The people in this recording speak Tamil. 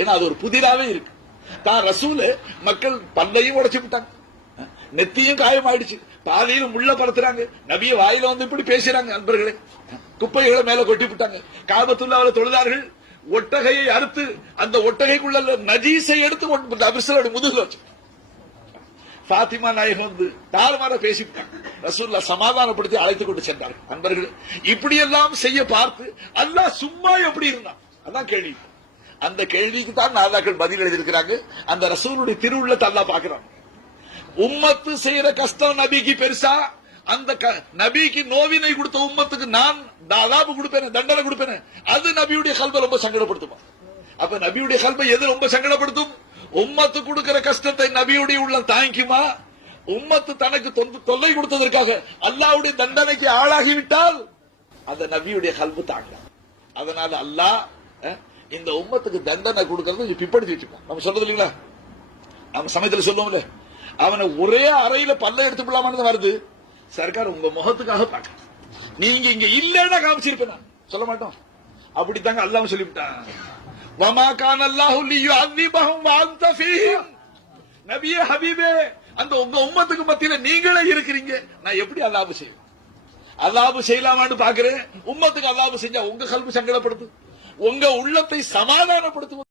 ஏன்னா அது ஒரு புதிராவே இருக்கு. தான் ரசூல் மக்கள் பல்லையும் உடைச்சு விட்டாங்க, நெத்தியும் காயமாயிடுச்சு, பாதையில முள்ள பறத்துறாங்க, நபிய வாயில வந்து இப்படி பேசுறாங்க. நண்பர்களே, குப்பைகளை மேல கொட்டி விட்டாங்க. காபத்துள்ளாவில தொழுதார்கள், ஒட்டகையை அறுத்து அந்த ஒட்டகைக்குள்ள நஜீஸை எடுத்து அபிசலோட முதுகுல வச்சு பாத்திமா நாயகம் வந்து தாறுமாற பேசிவிட்டாங்க. ரசூல்லா சமாதானப்படுத்தி அழைத்துக் கொண்டு சென்றார்கள். நண்பர்கள், இப்படி எல்லாம் செய்ய பார்த்து அல்லாஹ் சும்மா எப்படி இருந்தான், அதான் கேள்வி. அந்த கேள்விக்கு தான் நாதாக்கள் பதில் எழுதியிருக்கிறாங்க. அந்த ரசூலுடைய திருவுள்ளத்தை அல்லாஹ் பார்க்கிறான். உம்மத்து செய்யற கஷ்டம் நபிக்கு பெருசா, அந்த நபிக்கு நோவினை கொடுத்த உம்மத்துக்கு நான் அதாபு கொடுப்பேன், தண்டனை கொடுப்பேன், அது நபியுடைய கல்பை ரொம்ப சங்கடப்படுத்துமா? அப்ப நபியுடைய கல்பை எது ரொம்ப சங்கடப்படுத்தும்? உம்மத்து கொடுக்கிற கஷ்டத்தை நபியுடைய உள்ளம் தாங்கிக்குமா? உம்மத்து தனக்கு தொல்லை கொடுத்ததற்காக அல்லாஹ்வுடைய தண்டனைக்கு ஆளாகிவிட்டால் அந்த நபியுடைய கல்பு தாங்கலாம். அதனால அல்லாஹ் இந்த உம்மத்துக்கு தண்டனை கொடுக்கறது பிற்படுத்தி வச்சுப்பான். நம்ம சொல்றது இல்லீங்களா, நம்ம சமயத்தில் சொல்லுவோம்ல, அவனை ஒரே அறையில பல்ல எடுத்து விடலாமான்னு வருது. சர்க்கார் உங்க முகத்துக்காக பாக்க, நீங்க இங்க இல்லன்னா காமிச்சிருப்பேன், சொல்ல மாட்டோம். அப்படித்தாங்க அல்லாஹ் சொல்லிவிட்டான். வமா கான அல்லாஹு லியுஅذிபஹும் வஅன்த ஃபீஹிம். நபியே, ஹபீபே, அந்த உங்க உம்மத்துக்கு மத்தியில நீங்களே இருக்கிறீங்க, நான் எப்படி அல்லாஹ் செய்வேன்? அல்லாஹ் செய்யலாமான்னு பாக்குறேன். உம்மத்துக்கு அல்லாஹ் செஞ்சா உங்க கல்வி சங்கடப்படுத்து, உங்க உள்ளத்தை சமாதானப்படுத்தும்.